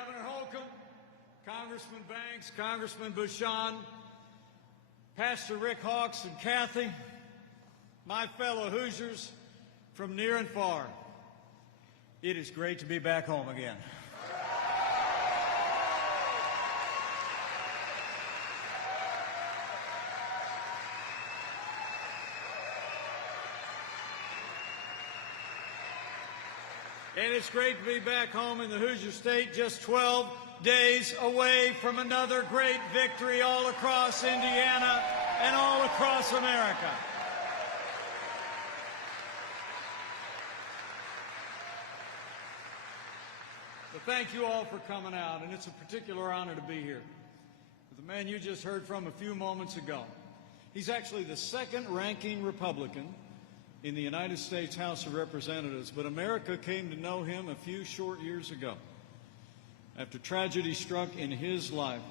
Governor Holcomb, Congressman Banks, Congressman Bouchon, Pastor Rick Hawks and Kathy, my fellow Hoosiers from near and far, it is great to be back home again. And it's great to be back home in the Hoosier State, just 12 days away from another great victory all across Indiana and all across America. But thank you all for coming out, and it's a particular honor to be here with the man you just heard from a few moments ago. He's actually the second-ranking Republican in the United States House of Representatives, but America came to know him a few short years ago. After tragedy struck in his life,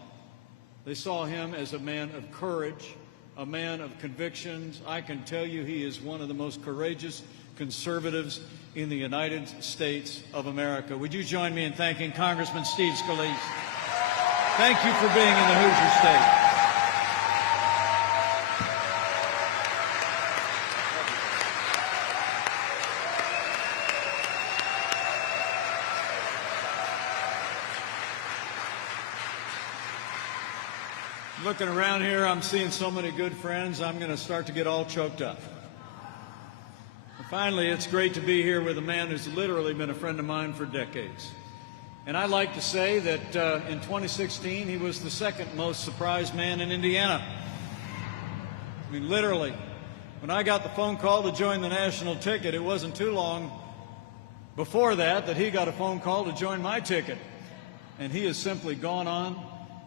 they saw him as a man of courage, a man of convictions. I can tell you he is one of the most courageous conservatives in the United States of America. Would you join me in thanking Congressman Steve Scalise? Thank you for being in the Hoosier State. Looking around here, I'm seeing so many good friends, I'm going to start to get all choked up. And finally, it's great to be here with a man who's literally been a friend of mine for decades. And I like to say that in 2016, he was the second most surprised man in Indiana. I mean, literally, when I got the phone call to join the national ticket, it wasn't too long before that he got a phone call to join my ticket. And he has simply gone on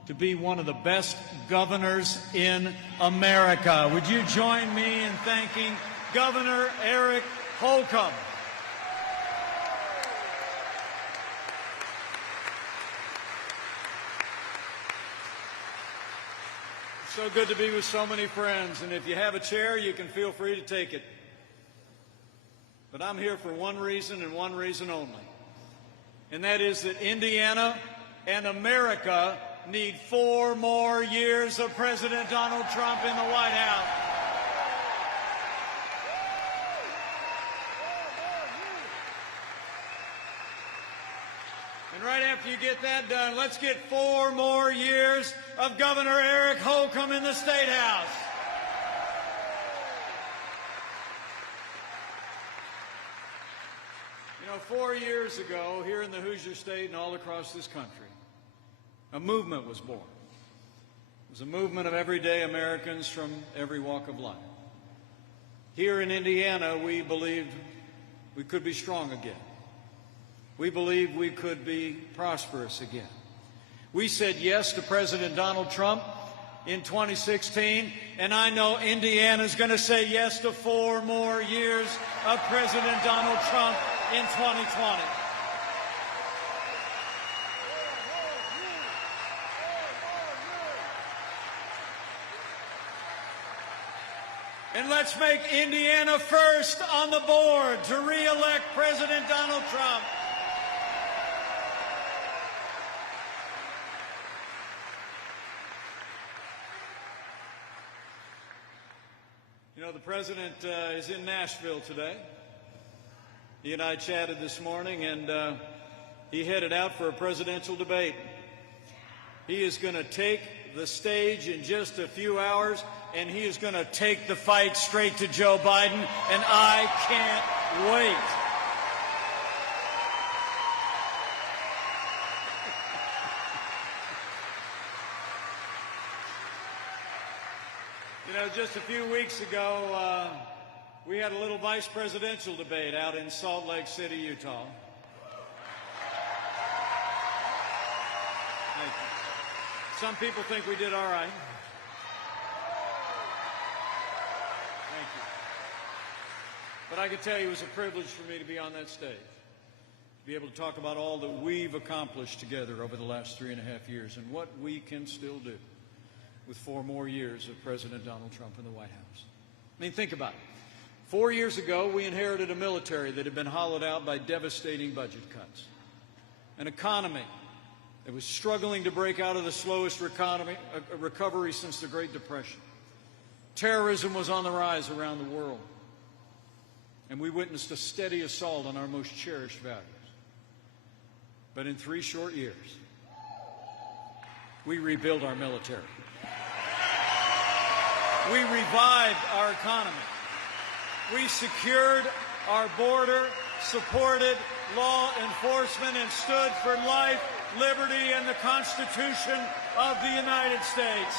to be one of the best governors in America. Would you join me in thanking Governor Eric Holcomb? It's so good to be with so many friends, and if you have a chair, you can feel free to take it. But I'm here for one reason and one reason only, and that is that Indiana and America need 4 more years of President Donald Trump in the White House. And right after you get that done, let's get 4 more years of Governor Eric Holcomb in the State House. You know, 4 years ago, here in the Hoosier State and all across this country, a movement was born. It was a movement of everyday Americans from every walk of life. Here in Indiana, we believed we could be strong again. We believed we could be prosperous again. We said yes to President Donald Trump in 2016, and I know Indiana's going to say yes to 4 more years of President Donald Trump in 2020. And let's make Indiana first on the board to re-elect President Donald Trump. You know, the president is in Nashville today. He and I chatted this morning, and he headed out for a presidential debate. He is going to take the stage in just a few hours, and he is going to take the fight straight to Joe Biden, and I can't wait. You know, just a few weeks ago, we had a little vice presidential debate out in Salt Lake City, Utah. Thank you. Some people think we did all right. Thank you. But I can tell you it was a privilege for me to be on that stage, to be able to talk about all that we've accomplished together over the last 3.5 years and what we can still do with 4 more years of President Donald Trump in the White House. I mean, think about it. 4 years ago, we inherited a military that had been hollowed out by devastating budget cuts, an economy that was struggling to break out of the slowest recovery since the Great Depression. Terrorism was on the rise around the world, and we witnessed a steady assault on our most cherished values. But in 3 short years, we rebuilt our military. We revived our economy. We secured our border, supported law enforcement, and stood for life, liberty, and the Constitution of the United States.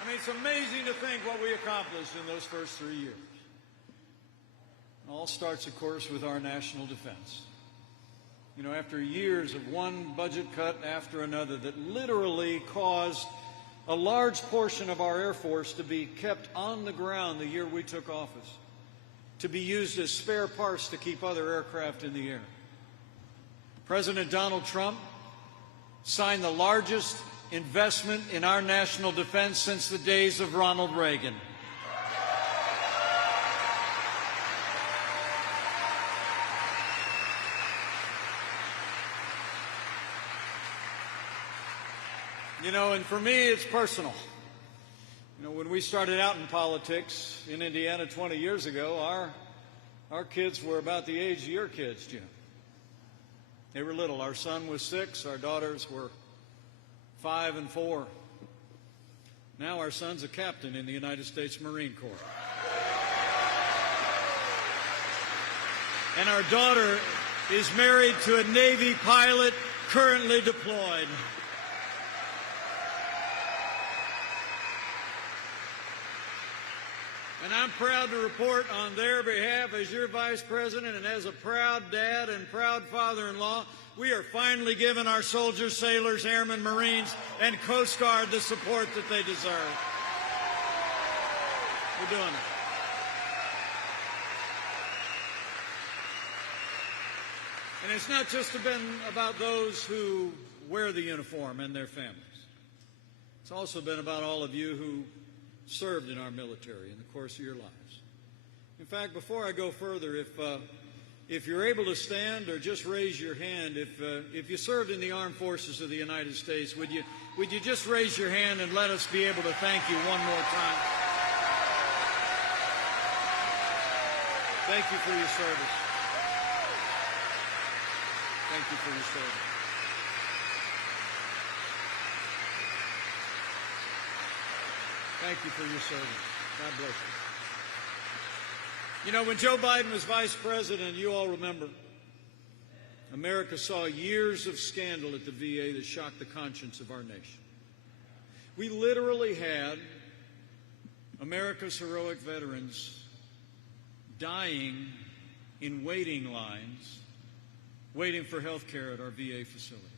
I mean, it's amazing to think what we accomplished in those first 3 years. It all starts, of course, with our national defense. You know, after years of one budget cut after another that literally caused a large portion of our Air Force to be kept on the ground the year we took office, to be used as spare parts to keep other aircraft in the air. President Donald Trump signed the largest investment in our national defense since the days of Ronald Reagan. You know, and for me, it's personal. You know, when we started out in politics in Indiana 20 years ago, our kids were about the age of your kids, Jim. They were little. Our son was 6. Our daughters were 5 and 4. Now our son's a captain in the United States Marine Corps. And our daughter is married to a Navy pilot currently deployed. And I'm proud to report on their behalf as your vice president and as a proud dad and proud father-in-law, we are finally giving our soldiers, sailors, airmen, Marines, and Coast Guard the support that they deserve. We're doing it. And it's not just been about those who wear the uniform and their families. It's also been about all of you who served in our military in the course of your lives. In fact, before I go further, if you're able to stand or just raise your hand, if you served in the armed forces of the United States, would you just raise your hand and let us be able to thank you one more time? Thank you for your service. Thank you for your service. Thank you for your service. God bless you. You know, when Joe Biden was vice president, you all remember, America saw years of scandal at the VA that shocked the conscience of our nation. We literally had America's heroic veterans dying in waiting lines, waiting for health care at our VA facilities.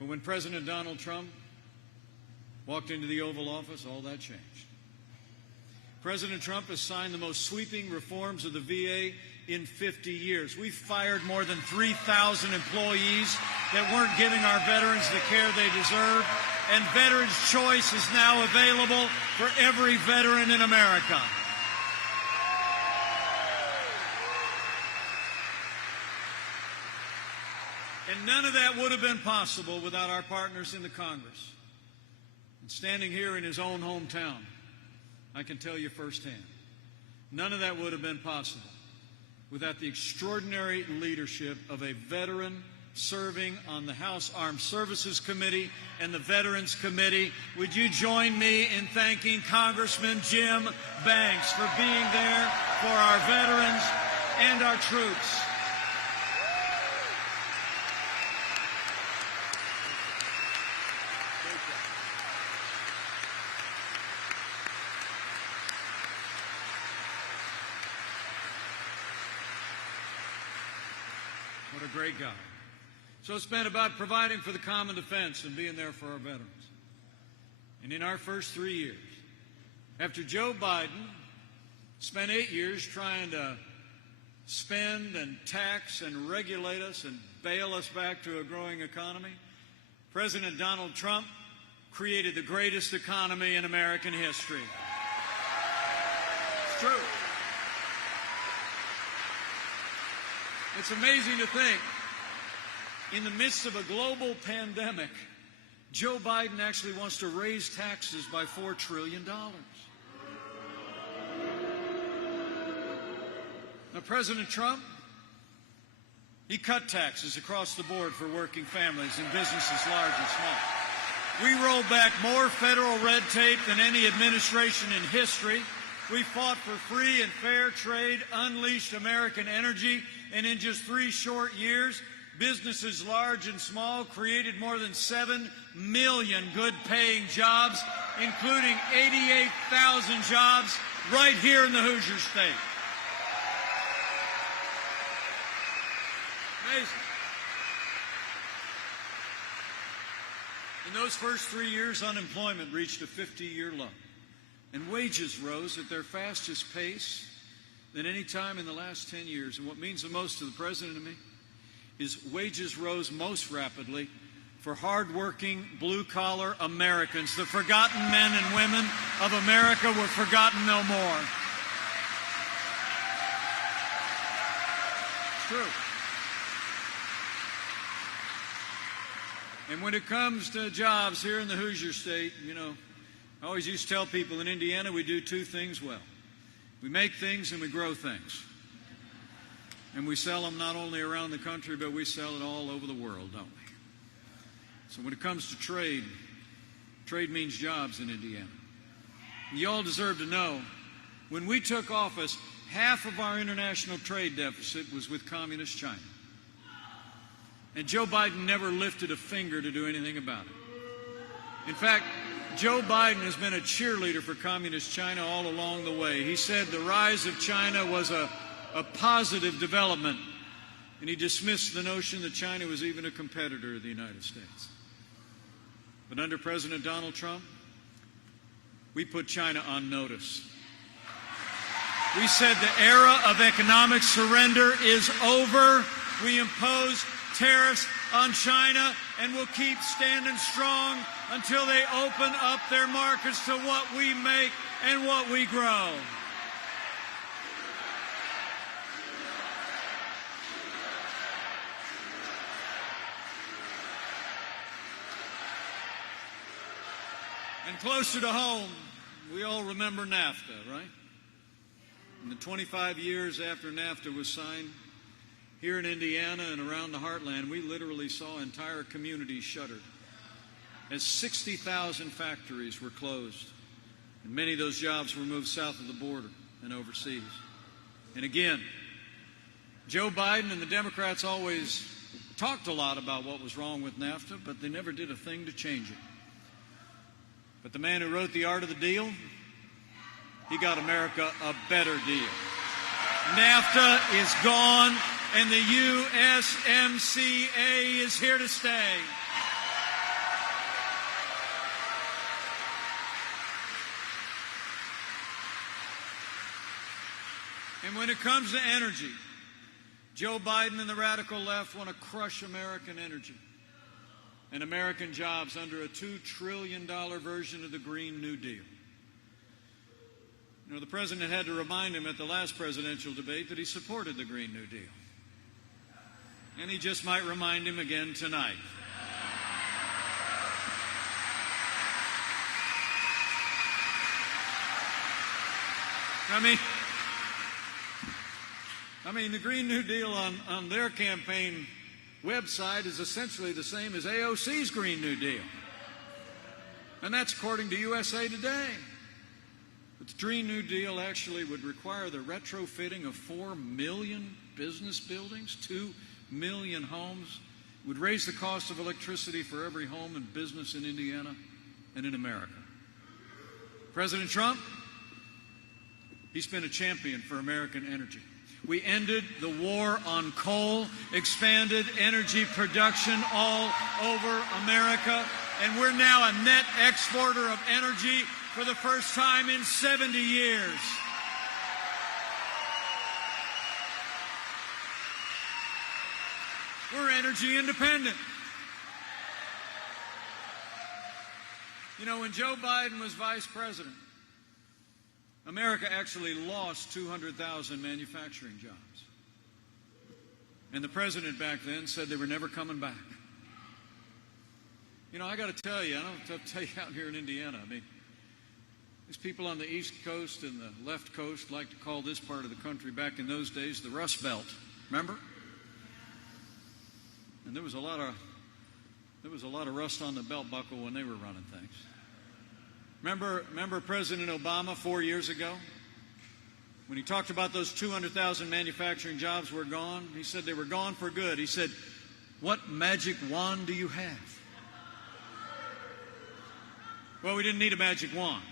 But when President Donald Trump walked into the Oval Office, all that changed. President Trump has signed the most sweeping reforms of the VA in 50 years. We've fired more than 3,000 employees that weren't giving our veterans the care they deserve, and Veterans Choice is now available for every veteran in America. And none of that would have been possible without our partners in the Congress. And standing here in his own hometown, I can tell you firsthand, none of that would have been possible without the extraordinary leadership of a veteran serving on the House Armed Services Committee and the Veterans Committee. Would you join me in thanking Congressman Jim Banks for being there for our veterans and our troops? What a great guy. So it's been about providing for the common defense and being there for our veterans. And in our first 3 years, after Joe Biden spent 8 years trying to spend and tax and regulate us and bail us back to a growing economy, President Donald Trump created the greatest economy in American history. It's true. It's amazing to think, in the midst of a global pandemic, Joe Biden actually wants to raise taxes by $4 trillion. Now, President Trump, he cut taxes across the board for working families and businesses large and small. We rolled back more federal red tape than any administration in history. We fought for free and fair trade, unleashed American energy, and in just 3 short years, businesses large and small created more than 7 million good-paying jobs, including 88,000 jobs right here in the Hoosier State. Amazing. In those first 3 years, unemployment reached a 50-year low, and wages rose at their fastest pace than any time in the last 10 years. And what means the most to the President and me is wages rose most rapidly for hardworking, blue-collar Americans. The forgotten men and women of America were forgotten no more. It's true. And when it comes to jobs here in the Hoosier State, you know, I always used to tell people in Indiana we do 2 things well. We make things and we grow things. And we sell them not only around the country, but we sell it all over the world, don't we? So when it comes to trade, trade means jobs in Indiana. And you all deserve to know, when we took office, half of our international trade deficit was with communist China. And Joe Biden never lifted a finger to do anything about it. In fact, Joe Biden has been a cheerleader for communist China all along the way. He said the rise of China was a positive development, and he dismissed the notion that China was even a competitor of the United States. But under President Donald Trump, we put China on notice. We said the era of economic surrender is over. We imposed tariffs on China, and we'll keep standing strong until they open up their markets to what we make and what we grow. And closer to home, we all remember NAFTA, right? In the 25 years after NAFTA was signed, here in Indiana and around the heartland, we literally saw entire communities shuttered as 60,000 factories were closed, and many of those jobs were moved south of the border and overseas. And again, Joe Biden and the Democrats always talked a lot about what was wrong with NAFTA, but they never did a thing to change it. But the man who wrote The Art of the Deal, he got America a better deal. NAFTA is gone, and the USMCA is here to stay. And when it comes to energy, Joe Biden and the radical left want to crush American energy and American jobs under a $2 trillion version of the Green New Deal. You know, the president had to remind him at the last presidential debate that he supported the Green New Deal. And he just might remind him again tonight. I mean, the Green New Deal on their campaign website is essentially the same as AOC's Green New Deal. And that's according to USA Today. But the Green New Deal actually would require the retrofitting of 4 million business buildings, 2 million homes. It would raise the cost of electricity for every home and business in Indiana and in America. President Trump, he's been a champion for American energy. We ended the war on coal, expanded energy production all over America, and we're now a net exporter of energy for the first time in 70 years. We're energy independent. You know, when Joe Biden was vice president, America actually lost 200,000 manufacturing jobs. And the president back then said they were never coming back. You know, I got to tell you, I don't have to tell you out here in Indiana. I mean, these people on the East Coast and the left coast like to call this part of the country back in those days the Rust Belt. Remember? And there was a lot of rust on the belt buckle when they were running things. Remember President Obama 4 years ago? When he talked about those 200,000 manufacturing jobs were gone, he said they were gone for good. He said, "What magic wand do you have?" Well, we didn't need a magic wand.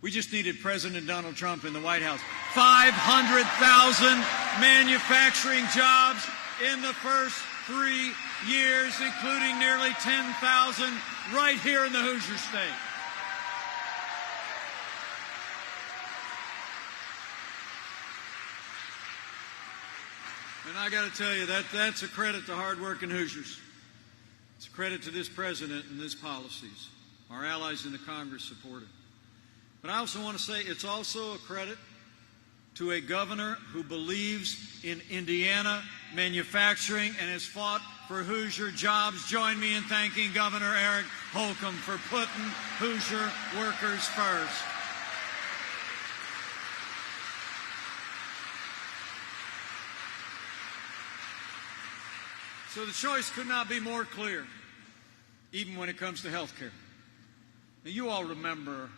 We just needed President Donald Trump in the White House. 500,000 manufacturing jobs in the first 3 years, including nearly 10,000 right here in the Hoosier State. And I got to tell you, that's a credit to hardworking Hoosiers. It's a credit to this president and his policies. Our allies in the Congress support it. But I also want to say it's also a credit to a governor who believes in Indiana manufacturing and has fought for Hoosier jobs. Join me in thanking Governor Eric Holcomb for putting Hoosier workers first. So the choice could not be more clear, even when it comes to health care. Now, you all remember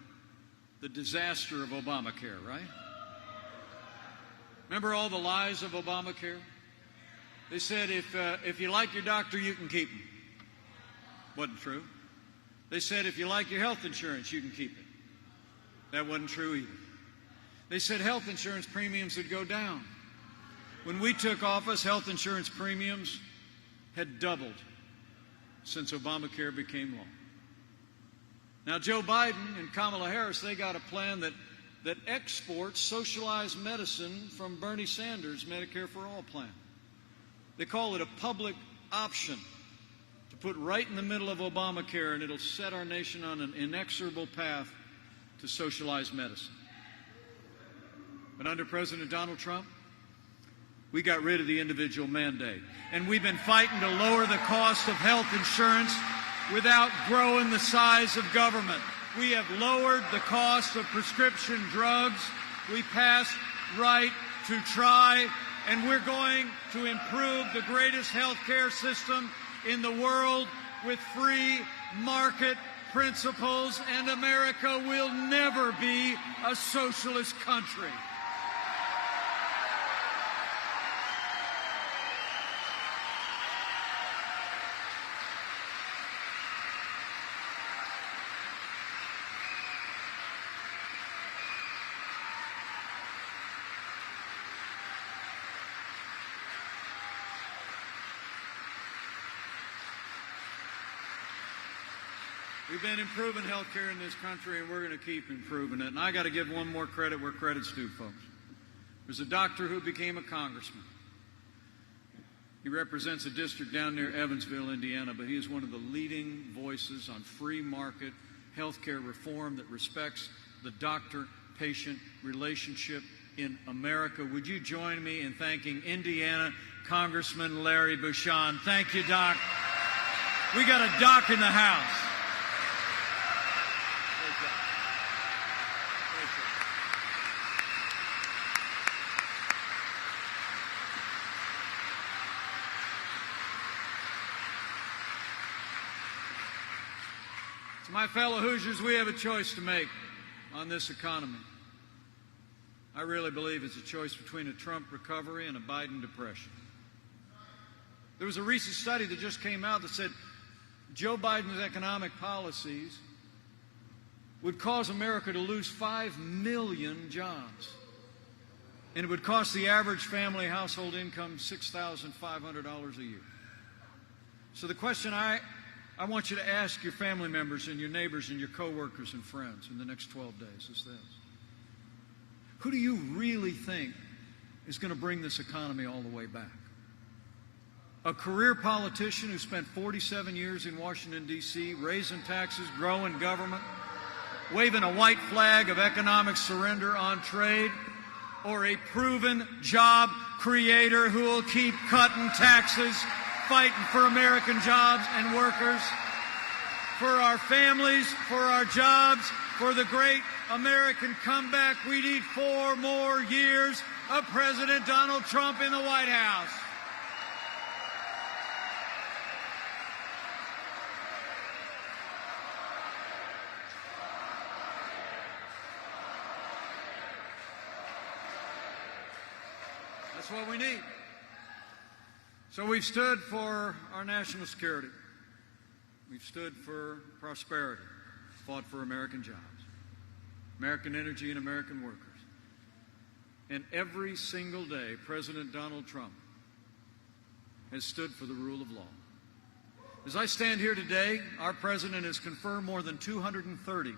the disaster of Obamacare, right? Remember all the lies of Obamacare? They said if you like your doctor, you can keep him. Wasn't true. They said if you like your health insurance, you can keep it. That wasn't true either. They said health insurance premiums would go down. When we took office, health insurance premiums had doubled since Obamacare became law. Now, Joe Biden and Kamala Harris, they got a plan that exports socialized medicine from Bernie Sanders' Medicare for All plan. They call it a public option to put right in the middle of Obamacare, and it'll set our nation on an inexorable path to socialized medicine. But under President Donald Trump, we got rid of the individual mandate. And we've been fighting to lower the cost of health insurance without growing the size of government. We have lowered the cost of prescription drugs. We passed Right to Try, and we're going to improve the greatest health care system in the world with free market principles, and America will never be a socialist country. We've been improving health care in this country, and we're going to keep improving it. And I got to give one more credit where credit's due, folks. There's a doctor who became a congressman. He represents a district down near Evansville, Indiana, but he is one of the leading voices on free market health care reform that respects the doctor-patient relationship in America. Would you join me in thanking Indiana Congressman Larry Bucshon? Thank you, Doc. We got a doc in the House. My fellow Hoosiers, we have a choice to make on this economy. I really believe it's a choice between a Trump recovery and a Biden depression. There was a recent study that just came out that said Joe Biden's economic policies would cause America to lose 5 million jobs. And it would cost the average family household income $6,500 a year. So the question I want you to ask your family members and your neighbors and your coworkers and friends in the next 12 days is this. Who do you really think is going to bring this economy all the way back? a career politician who spent 47 years in Washington, D.C., raising taxes, growing government, waving a white flag of economic surrender on trade, or a proven job creator who will keep cutting taxes, fighting for American jobs and workers, for our families, for our jobs, for the great American comeback. We need 4 more years of President Donald Trump in the White House. That's what we need. So we've stood for our national security. We've stood for prosperity, fought for American jobs, American energy, and American workers. And every single day, President Donald Trump has stood for the rule of law. As I stand here today, our president has confirmed more than 230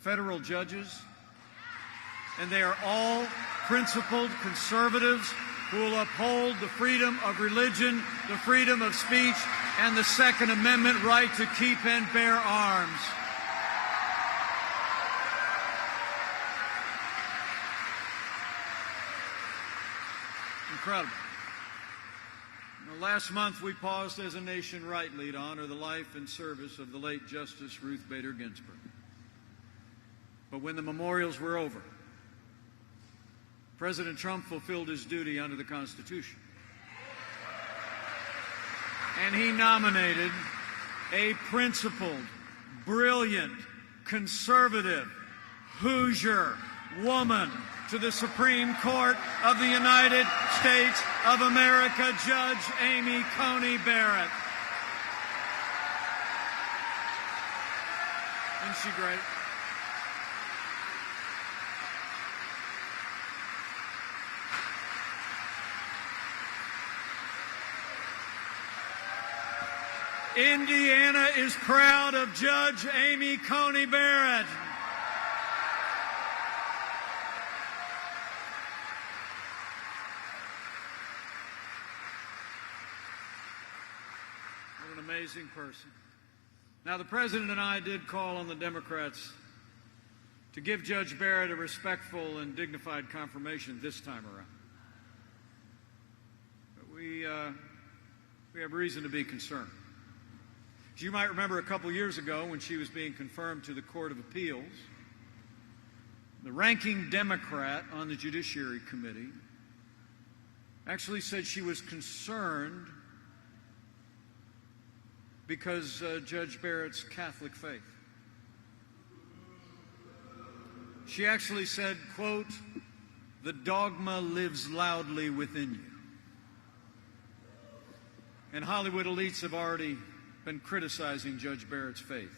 federal judges, and they are all principled conservatives who will uphold the freedom of religion, the freedom of speech, and the Second Amendment right to keep and bear arms. Incredible. Last month, we paused as a nation rightly to honor the life and service of the late Justice Ruth Bader Ginsburg. But when the memorials were over, President Trump fulfilled his duty under the Constitution. And he nominated a principled, brilliant, conservative, Hoosier woman to the Supreme Court of the United States of America, Judge Amy Coney Barrett. Isn't she great? Indiana is proud of Judge Amy Coney Barrett. What an amazing person. Now, the President and I did call on the Democrats to give Judge Barrett a respectful and dignified confirmation this time around. But we have reason to be concerned. As you might remember, a couple years ago when she was being confirmed to the Court of Appeals, the ranking Democrat on the Judiciary Committee actually said she was concerned because Judge Barrett's Catholic faith. She actually said, quote, "The dogma lives loudly within you." And Hollywood elites have already been criticizing Judge Barrett's faith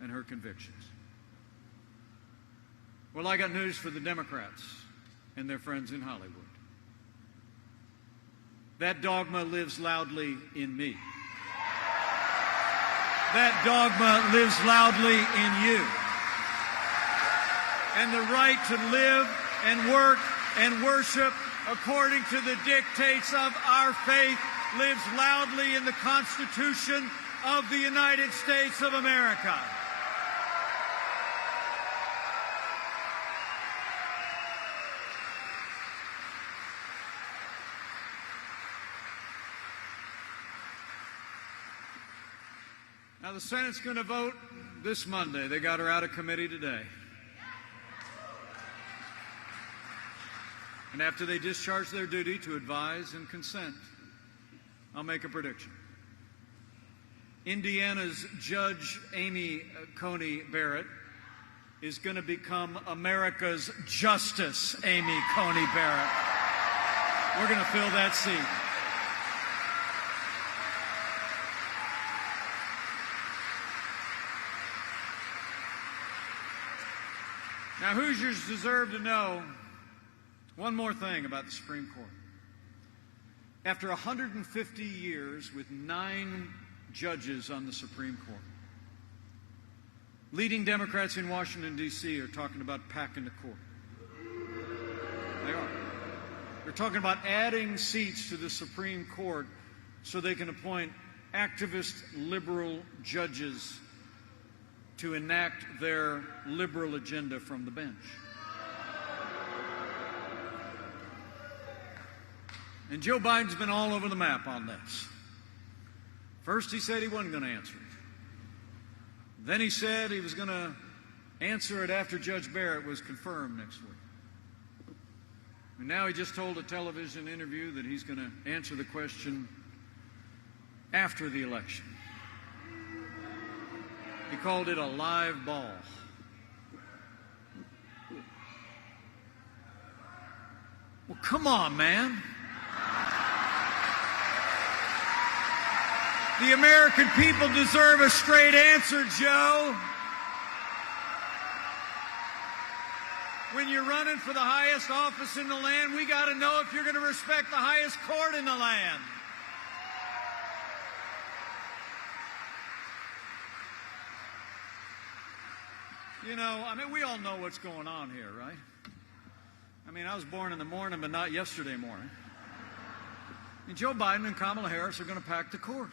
and her convictions. Well, I got news for the Democrats and their friends in Hollywood. That dogma lives loudly in me. That dogma lives loudly in you. And the right to live and work and worship according to the dictates of our faith lives loudly in the Constitution of the United States of America. Now, the Senate's going to vote this Monday. They got her out of committee today. And after they discharge their duty to advise and consent, I'll make a prediction. Indiana's Judge Amy Coney Barrett is going to become America's Justice Amy Coney Barrett. We're going to fill that seat. Now, Hoosiers deserve to know one more thing about the Supreme Court. After 150 years with 9 judges on the Supreme Court, leading Democrats in Washington, D.C. are talking about packing the court. They are. They're talking about adding seats to the Supreme Court so they can appoint activist liberal judges to enact their liberal agenda from the bench. And Joe Biden's been all over the map on this. First, he said he wasn't going to answer it. Then he said he was going to answer it after Judge Barrett was confirmed next week. And now he just told a television interview that he's going to answer the question after the election. He called it a live ball. Well, come on, man. The American people deserve a straight answer, Joe. When you're running for the highest office in the land, we got to know if you're going to respect the highest court in the land. You know, I mean, we all know what's going on here, right? I mean, I was born in the morning, but not yesterday morning. And Joe Biden and Kamala Harris are going to pack the court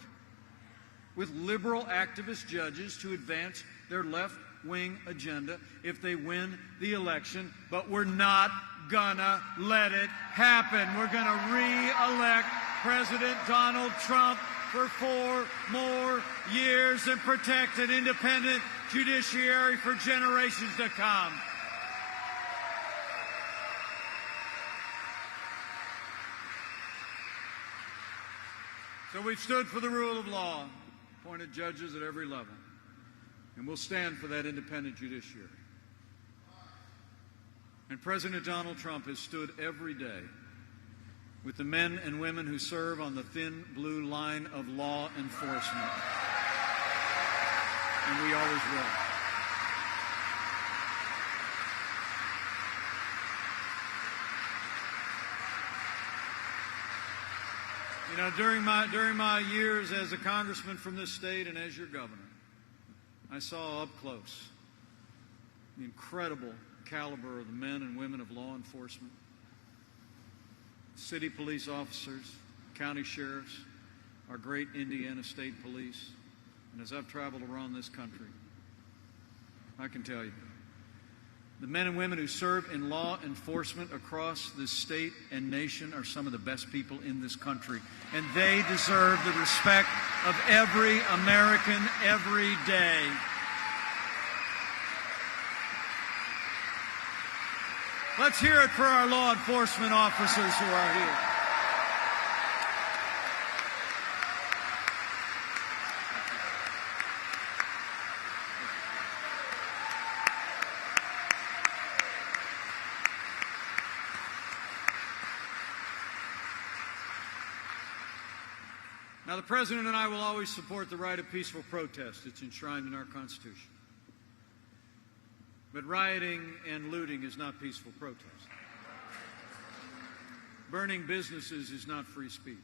with liberal activist judges to advance their left-wing agenda if they win the election, but we're not gonna let it happen. We're gonna re-elect President Donald Trump for 4 more years and protect an independent judiciary for generations to come. So we've stood for the rule of law, appointed judges at every level, and we'll stand for that independent judiciary. And President Donald Trump has stood every day with the men and women who serve on the thin blue line of law enforcement. And we always will. You know, during my years as a congressman from this state and as your governor, I saw up close the incredible caliber of the men and women of law enforcement, city police officers, county sheriffs, our great Indiana State Police. And as I've traveled around this country, I can tell you, the men and women who serve in law enforcement across this state and nation are some of the best people in this country. And they deserve the respect of every American every day. Let's hear it for our law enforcement officers who are here. Now, the President and I will always support the right of peaceful protest. It's enshrined in our Constitution. But rioting and looting is not peaceful protest. Burning businesses is not free speech.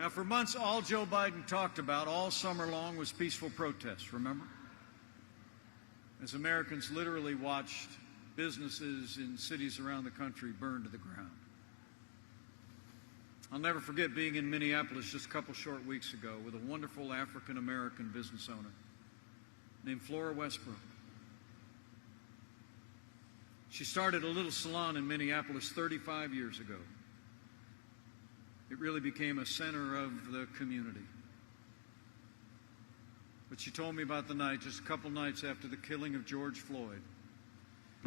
Now, for months, all Joe Biden talked about all summer long was peaceful protest, remember? As Americans literally watched businesses in cities around the country burn to the ground. I'll never forget being in Minneapolis just a couple short weeks ago with a wonderful African-American business owner named Flora Westbrook. She started a little salon in Minneapolis 35 years ago. It really became a center of the community. But she told me about the night, just a couple nights after the killing of George Floyd,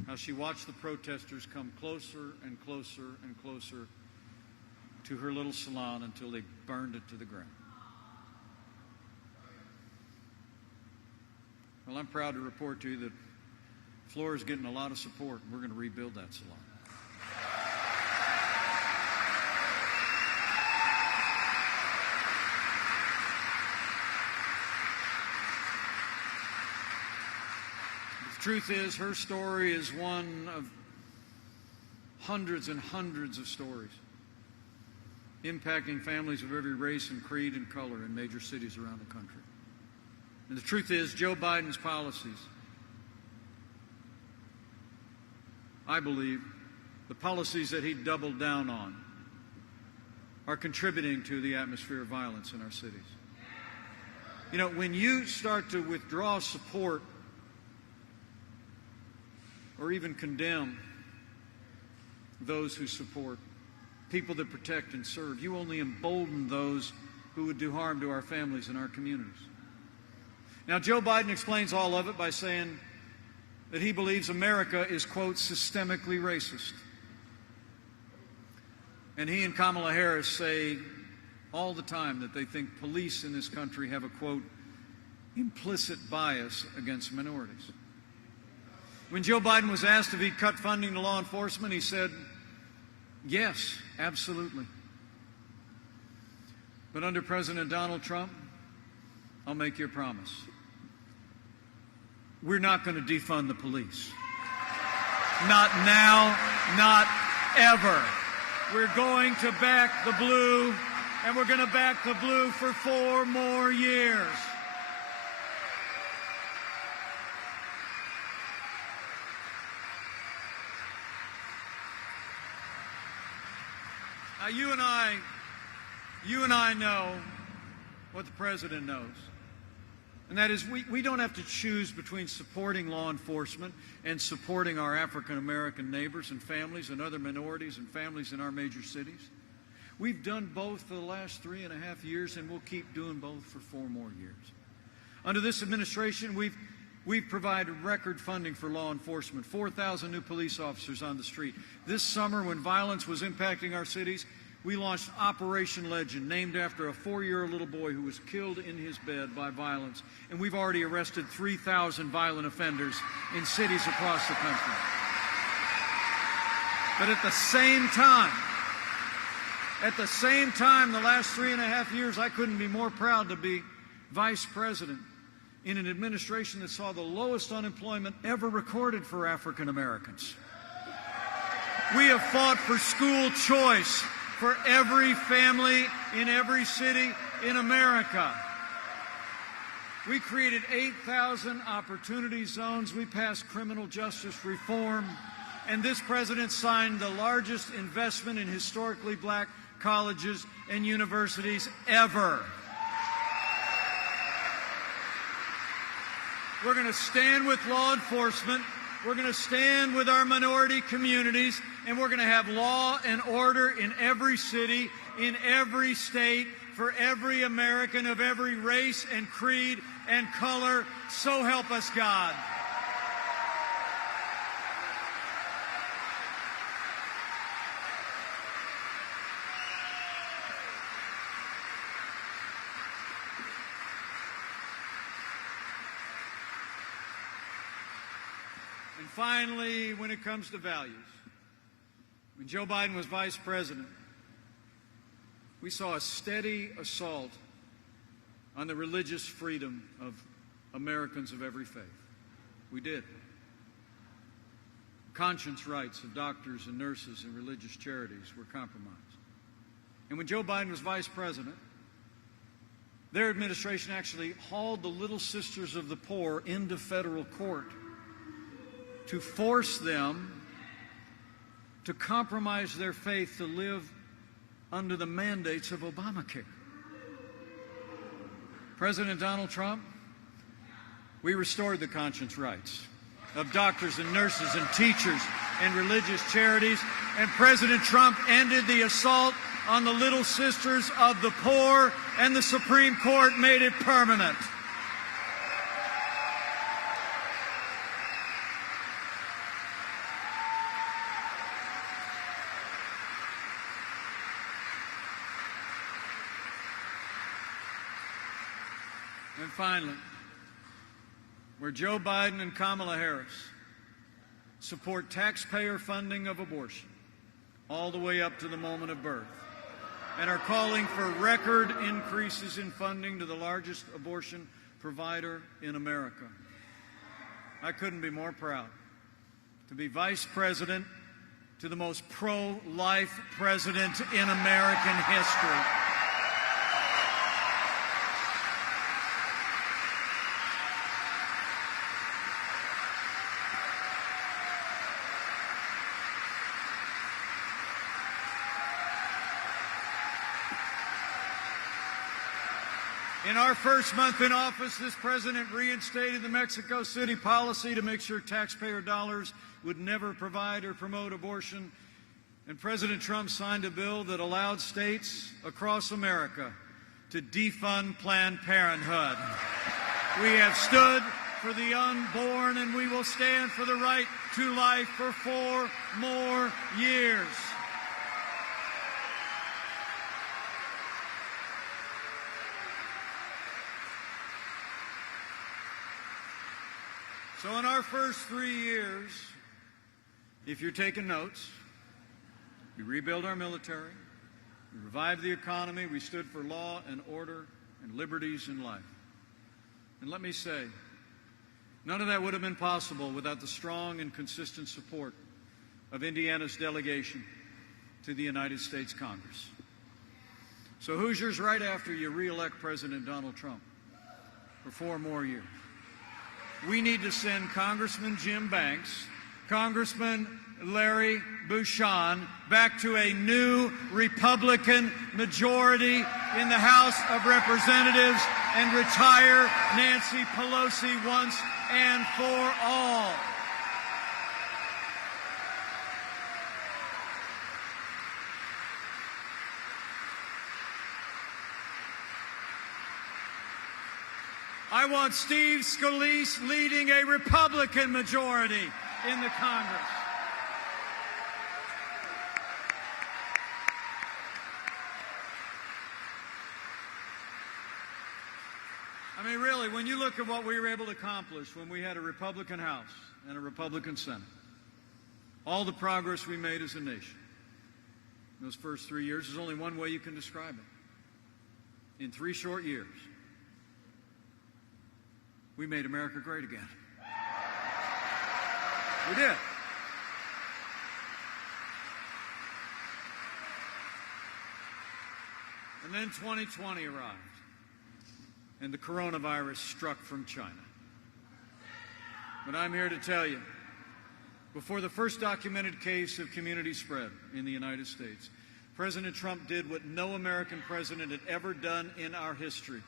how she watched the protesters come closer and closer and closer to her little salon until they burned it to the ground. Well, I'm proud to report to you that Flora's getting a lot of support, and we're going to rebuild that salon. The truth is, her story is one of hundreds and hundreds of stories impacting families of every race and creed and color in major cities around the country. And the truth is, Joe Biden's policies, I believe, the policies that he doubled down on, are contributing to the atmosphere of violence in our cities. You know, when you start to withdraw support or even condemn those who support people that protect and serve, you only embolden those who would do harm to our families and our communities. Now, Joe Biden explains all of it by saying that he believes America is, quote, systemically racist. And he and Kamala Harris say all the time that they think police in this country have a, quote, implicit bias against minorities. When Joe Biden was asked if he'd cut funding to law enforcement, he said, yes, absolutely. But under President Donald Trump, I'll make you a promise. We're not going to defund the police. Not now, not ever. We're going to back the blue, and we're going to back the blue for 4 more years. Now, you and I know what the president knows. And that is, we don't have to choose between supporting law enforcement and supporting our African-American neighbors and families and other minorities and families in our major cities. We've done both for the last 3.5 years, and we'll keep doing both for 4 more years. Under this administration, we've provided record funding for law enforcement, 4,000 new police officers on the street. This summer, when violence was impacting our cities, we launched Operation Legend, named after a 4-year-old little boy who was killed in his bed by violence. And we've already arrested 3,000 violent offenders in cities across the country. But at the same time, the last 3.5 years, I couldn't be more proud to be vice president in an administration that saw the lowest unemployment ever recorded for African Americans. We have fought for school choice for every family in every city in America. We created 8,000 opportunity zones. We passed criminal justice reform. And this president signed the largest investment in historically black colleges and universities ever. We're going to stand with law enforcement. We're going to stand with our minority communities, and we're going to have law and order in every city, in every state, for every American of every race and creed and color. So help us God. And finally, when it comes to values, when Joe Biden was vice president, we saw a steady assault on the religious freedom of Americans of every faith. We did. Conscience rights of doctors and nurses and religious charities were compromised. And when Joe Biden was vice president, their administration actually hauled the Little Sisters of the Poor into federal court to force them to compromise their faith to live under the mandates of Obamacare. President Donald Trump, we restored the conscience rights of doctors and nurses and teachers and religious charities, and President Trump ended the assault on the Little Sisters of the Poor, and the Supreme Court made it permanent. And finally, where Joe Biden and Kamala Harris support taxpayer funding of abortion all the way up to the moment of birth, and are calling for record increases in funding to the largest abortion provider in America, I couldn't be more proud to be vice president to the most pro-life president in American history. In our first month in office, this president reinstated the Mexico City policy to make sure taxpayer dollars would never provide or promote abortion. And President Trump signed a bill that allowed states across America to defund Planned Parenthood. We have stood for the unborn, and we will stand for the right to life for 4 more years. So in our first 3 years, if you're taking notes, we rebuilt our military, we revived the economy, we stood for law and order and liberties in life. And let me say, none of that would have been possible without the strong and consistent support of Indiana's delegation to the United States Congress. So Hoosiers, right after you re-elect President Donald Trump for 4 more years, we need to send Congressman Jim Banks, Congressman Larry Bouchon back to a new Republican majority in the House of Representatives and retire Nancy Pelosi once and for all. I want Steve Scalise leading a Republican majority in the Congress. I mean, really, when you look at what we were able to accomplish when we had a Republican House and a Republican Senate, all the progress we made as a nation in those first 3 years, there's only one way you can describe it. In 3 short years, we made America great again. We did. And then 2020 arrived, and the coronavirus struck from China. But I'm here to tell you, before the first documented case of community spread in the United States, President Trump did what no American president had ever done in our history.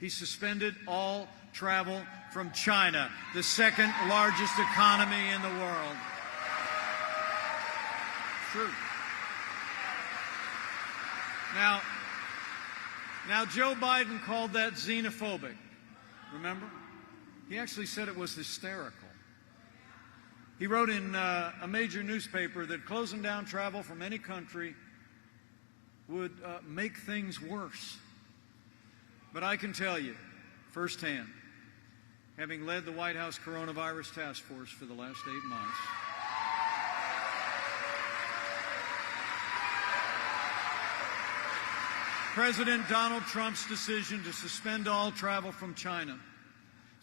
He suspended all travel from China, the second largest economy in the world. It's true. Now, Joe Biden called that xenophobic. Remember? He actually said it was hysterical. He wrote in a major newspaper that closing down travel from any country would make things worse. But I can tell you firsthand, having led the White House Coronavirus Task Force for the last 8 months, President Donald Trump's decision to suspend all travel from China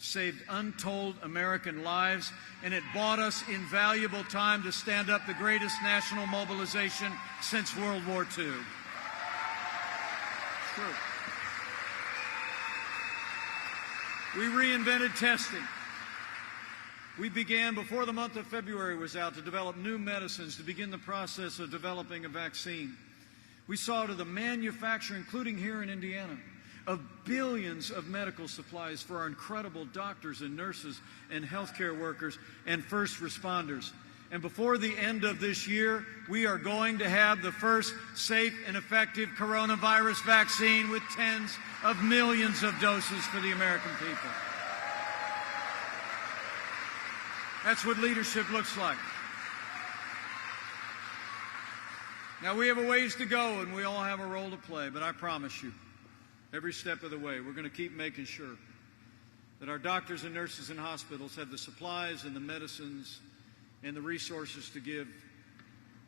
saved untold American lives, and it bought us invaluable time to stand up the greatest national mobilization since World War II. It's true. We reinvented testing. We began, before the month of February was out, to develop new medicines to begin the process of developing a vaccine. We saw to the manufacture, including here in Indiana, of billions of medical supplies for our incredible doctors and nurses and healthcare workers and first responders. And before the end of this year, we are going to have the first safe and effective coronavirus vaccine with tens of millions of doses for the American people. That's what leadership looks like. Now, we have a ways to go, and we all have a role to play, but I promise you, every step of the way, we're going to keep making sure that our doctors and nurses in hospitals have the supplies and the medicines and the resources to give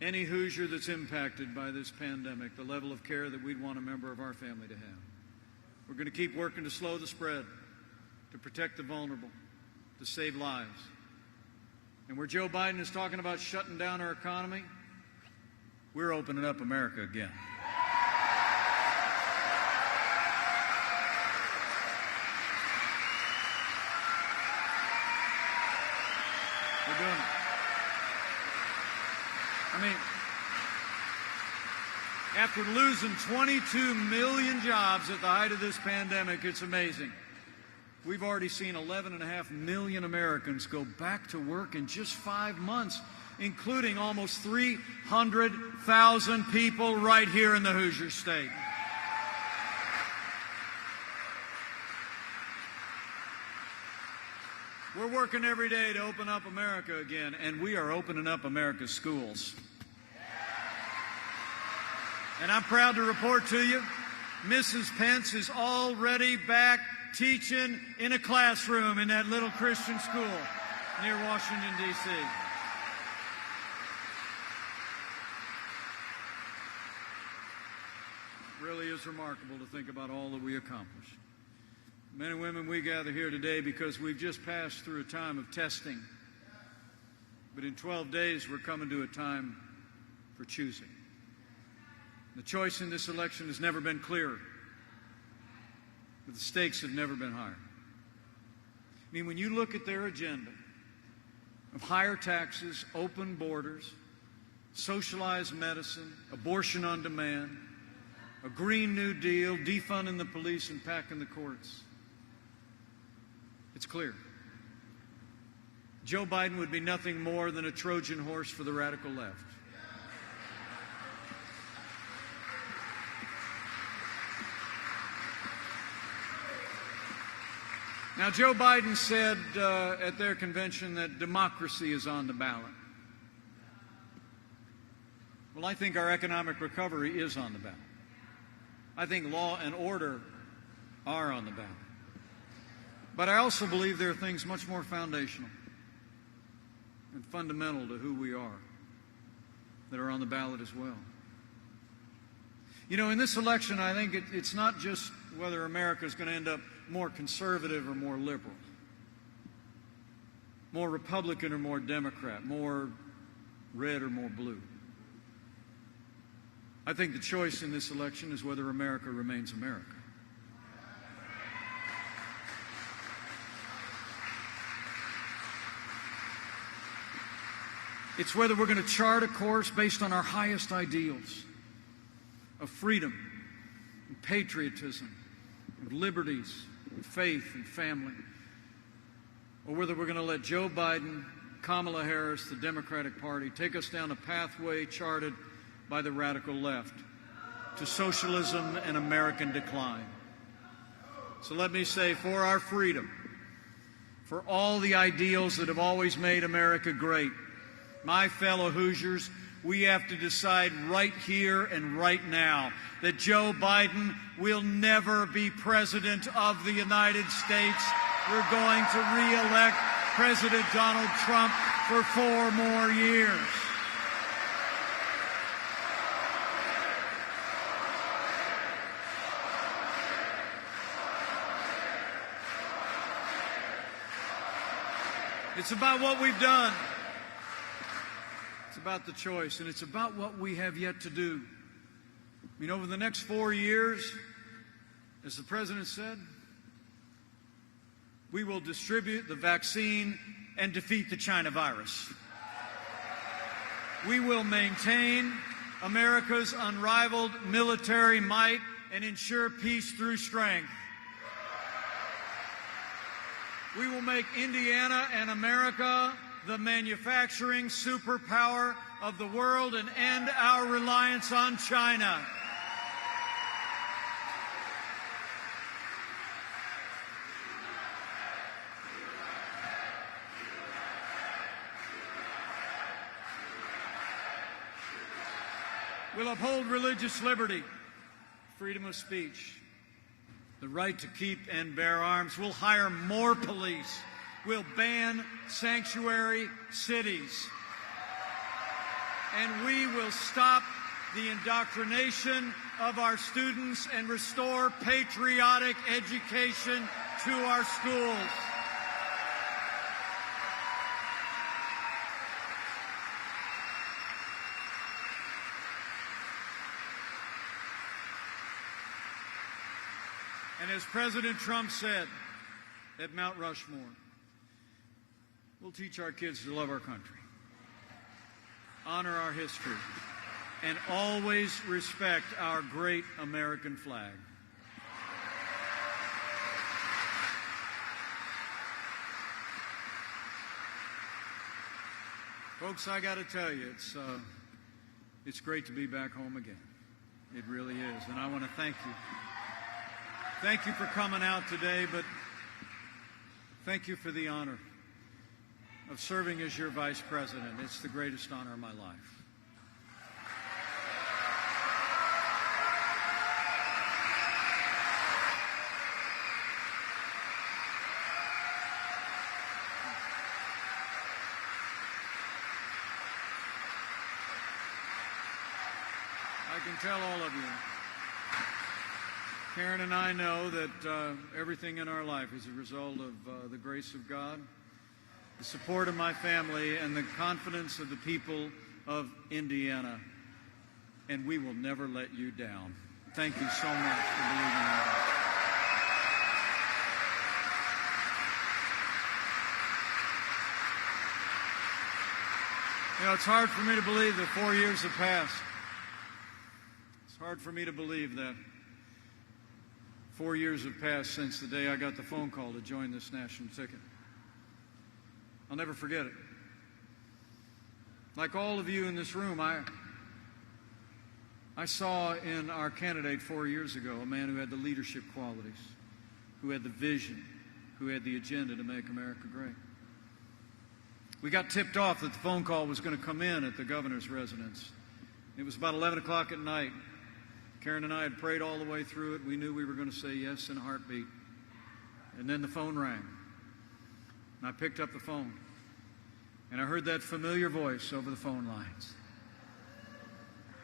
any Hoosier that's impacted by this pandemic the level of care that we'd want a member of our family to have. We're going to keep working to slow the spread, to protect the vulnerable, to save lives. And where Joe Biden is talking about shutting down our economy, we're opening up America again. We're doing it. I mean, After losing 22 million jobs at the height of this pandemic, it's amazing. We've already seen 11.5 million Americans go back to work in just 5 months, including almost 300,000 people right here in the Hoosier State. We're working every day to open up America again, and we are opening up America's schools. And I'm proud to report to you, Mrs. Pence is already back teaching in a classroom in that little Christian school near Washington, D.C. Really is remarkable to think about all that we accomplished. Men and women, we gather here today because we've just passed through a time of testing. But in 12 days, we're coming to a time for choosing. The choice in this election has never been clearer, but the stakes have never been higher. I mean, when you look at their agenda of higher taxes, open borders, socialized medicine, abortion on demand, a Green New Deal, defunding the police and packing the courts, it's clear. Joe Biden would be nothing more than a Trojan horse for the radical left. Now, Joe Biden said at their convention that democracy is on the ballot. Well, I think our economic recovery is on the ballot. I think law and order are on the ballot. But I also believe there are things much more foundational and fundamental to who we are that are on the ballot as well. You know, in this election, I think it's not just whether America is going to end up more conservative or more liberal, more Republican or more Democrat, more red or more blue. I think the choice in this election is whether America remains America. It's whether we're going to chart a course based on our highest ideals of freedom and patriotism, of liberties, and faith and family, or whether we're going to let Joe Biden, Kamala Harris, the Democratic Party, take us down a pathway charted by the radical left to socialism and American decline. So let me say, for our freedom, for all the ideals that have always made America great, my fellow Hoosiers, we have to decide right here and right now that Joe Biden will never be president of the United States. We're going to re-elect President Donald Trump for 4 more years. It's about what we've done. It's about the choice, and it's about what we have yet to do. I mean, over the next 4 years, as the President said, we will distribute the vaccine and defeat the China virus. We will maintain America's unrivaled military might and ensure peace through strength. We will make Indiana and America the manufacturing superpower of the world and end our reliance on China. We'll uphold religious liberty, freedom of speech, the right to keep and bear arms. We'll hire more police. We'll ban sanctuary cities. And we will stop the indoctrination of our students and restore patriotic education to our schools. And as President Trump said at Mount Rushmore, we'll teach our kids to love our country, honor our history, and always respect our great American flag. Folks, I got to tell you, it's great to be back home again. It really is, and I want to thank you. Thank you for coming out today, but thank you for the honor of serving as your vice president. It's the greatest honor of my life. I can tell all of you, Karen and I know that everything in our life is a result of the grace of God, the support of my family, and the confidence of the people of Indiana. And we will never let you down. Thank you so much for believing in us. You know, it's hard for me to believe that 4 years have passed. It's hard for me to believe that 4 years have passed since the day I got the phone call to join this national ticket. I'll never forget it. Like all of you in this room, I saw in our candidate 4 years ago a man who had the leadership qualities, who had the vision, who had the agenda to make America great. We got tipped off that the phone call was going to come in at the governor's residence. It was about 11 o'clock at night. Karen and I had prayed all the way through it. We knew we were going to say yes in a heartbeat. And then the phone rang. And I picked up the phone. And I heard that familiar voice over the phone lines.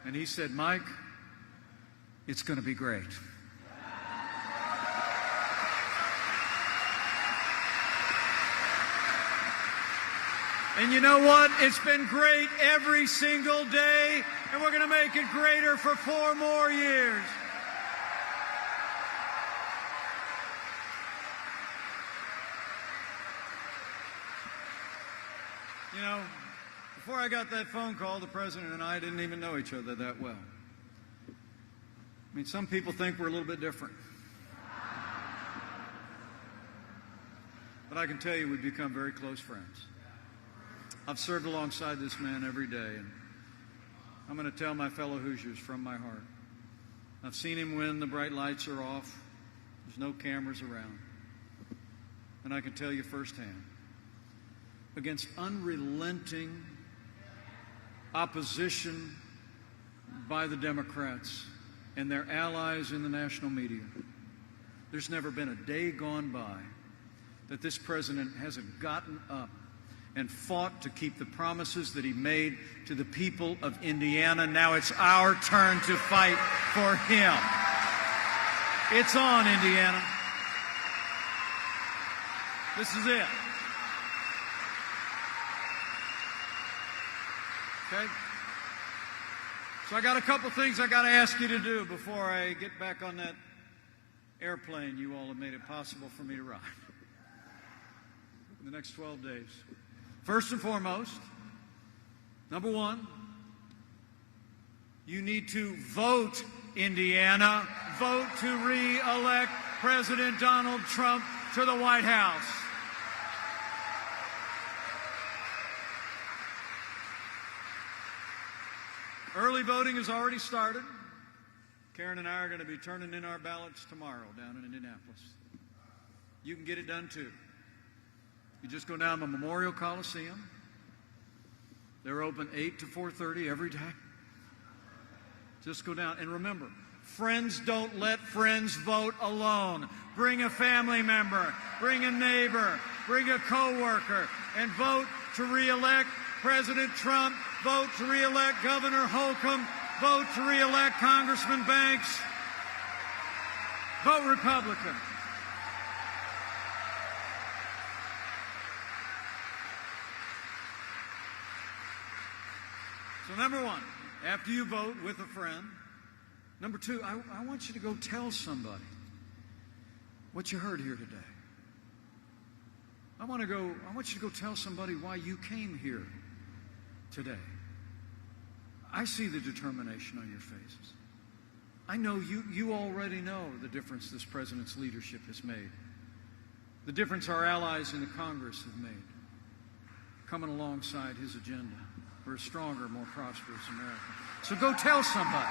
And he said, "Mike, it's going to be great." And you know what? It's been great every single day, and we're going to make it greater for 4 more years. You know, before I got that phone call, the president and I didn't even know each other that well. I mean, some people think we're a little bit different. But I can tell you we've become very close friends. I've served alongside this man every day, and I'm going to tell my fellow Hoosiers from my heart. I've seen him when the bright lights are off. There's no cameras around. And I can tell you firsthand, against unrelenting opposition by the Democrats and their allies in the national media, there's never been a day gone by that this president hasn't gotten up and fought to keep the promises that he made to the people of Indiana. Now it's our turn to fight for him. It's on, Indiana. This is it. Okay? So I got a couple things I got to ask you to do before I get back on that airplane you all have made it possible for me to ride in the next 12 days. First and foremost, number one, you need to vote, Indiana. Vote to re-elect President Donald Trump to the White House. Early voting has already started. Karen and I are going to be turning in our ballots tomorrow down in Indianapolis. You can get it done too. You just go down to Memorial Coliseum. They're open 8 to 4:30 every day. Just go down. And remember, friends don't let friends vote alone. Bring a family member, bring a neighbor, bring a coworker, and vote to re-elect President Trump. Vote to re-elect Governor Holcomb. Vote to re-elect Congressman Banks. Vote Republican. So number one, after you vote with a friend, number two, I want you to go tell somebody what you heard here today. I want you to go tell somebody why you came here today. I see the determination on your faces. I know you already know the difference this president's leadership has made, the difference our allies in the Congress have made, coming alongside his agenda for a stronger, more prosperous America. So go tell somebody.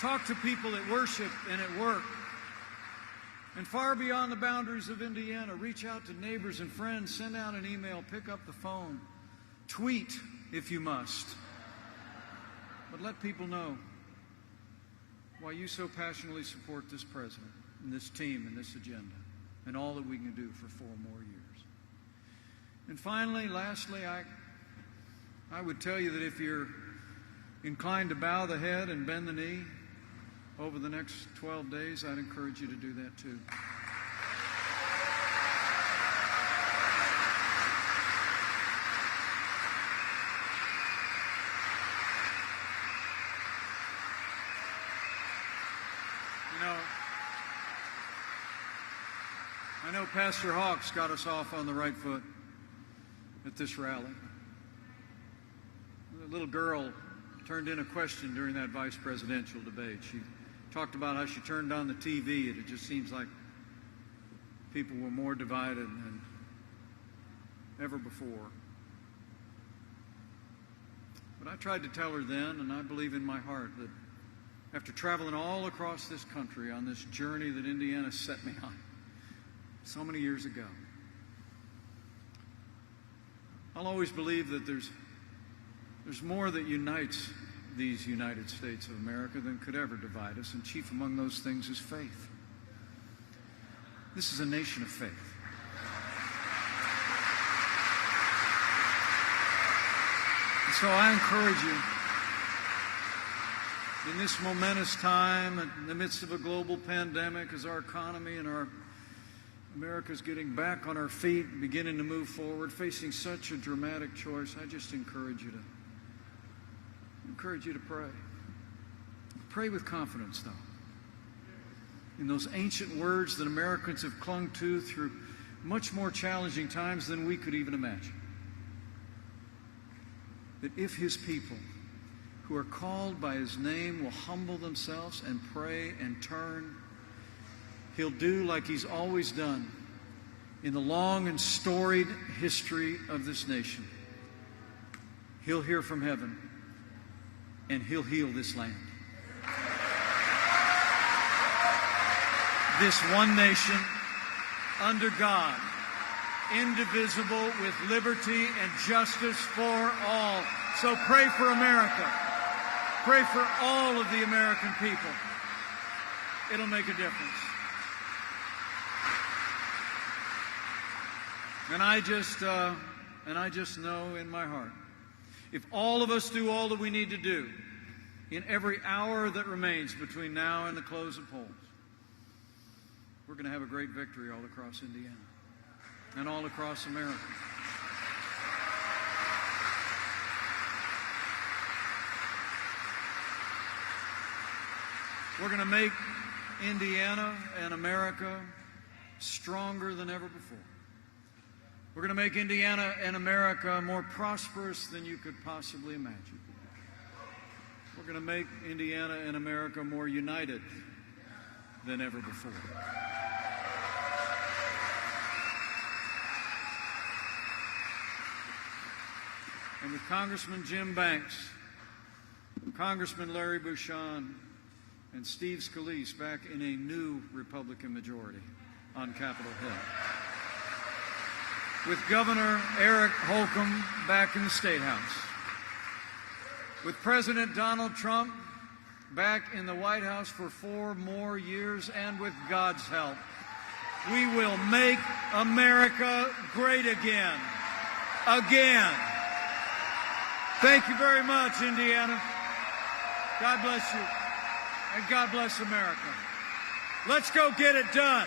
Talk to people at worship and at work. And far beyond the boundaries of Indiana, reach out to neighbors and friends, send out an email, pick up the phone, tweet if you must. But let people know why you so passionately support this president and this team and this agenda and all that we can do for 4 more years. And finally, lastly, I would tell you that if you're inclined to bow the head and bend the knee over the next 12 days, I'd encourage you to do that too. You know, I know Pastor Hawks got us off on the right foot at this rally. A little girl turned in a question during that vice presidential debate. She talked about how she turned on the TV and it just seems like people were more divided than ever before. But I tried to tell her then, and I believe in my heart, that after traveling all across this country on this journey that Indiana set me on so many years ago, I'll always believe that there's more that unites these United States of America than could ever divide us, and chief among those things is faith. This is a nation of faith. And so I encourage you, in this momentous time, in the midst of a global pandemic, as our economy and our America's getting back on our feet, beginning to move forward, facing such a dramatic choice, I just encourage you to pray. Pray with confidence, though, in those ancient words that Americans have clung to through much more challenging times than we could even imagine. That if his people who are called by his name will humble themselves and pray and turn, he'll do like he's always done in the long and storied history of this nation. He'll hear from heaven, and he'll heal this land. This one nation, under God, indivisible, with liberty and justice for all. So pray for America. Pray for all of the American people. It'll make a difference. And I just know in my heart, if all of us do all that we need to do in every hour that remains between now and the close of polls, we're going to have a great victory all across Indiana and all across America. We're going to make Indiana and America stronger than ever before. We're going to make Indiana and America more prosperous than you could possibly imagine. We're going to make Indiana and America more united than ever before. And with Congressman Jim Banks, Congressman Larry Bouchon, and Steve Scalise back in a new Republican majority on Capitol Hill. With Governor Eric Holcomb back in the State House. With President Donald Trump back in the White House for 4 more years, and with God's help, we will make America great again. Again. Thank you very much, Indiana. God bless you. And God bless America. Let's go get it done.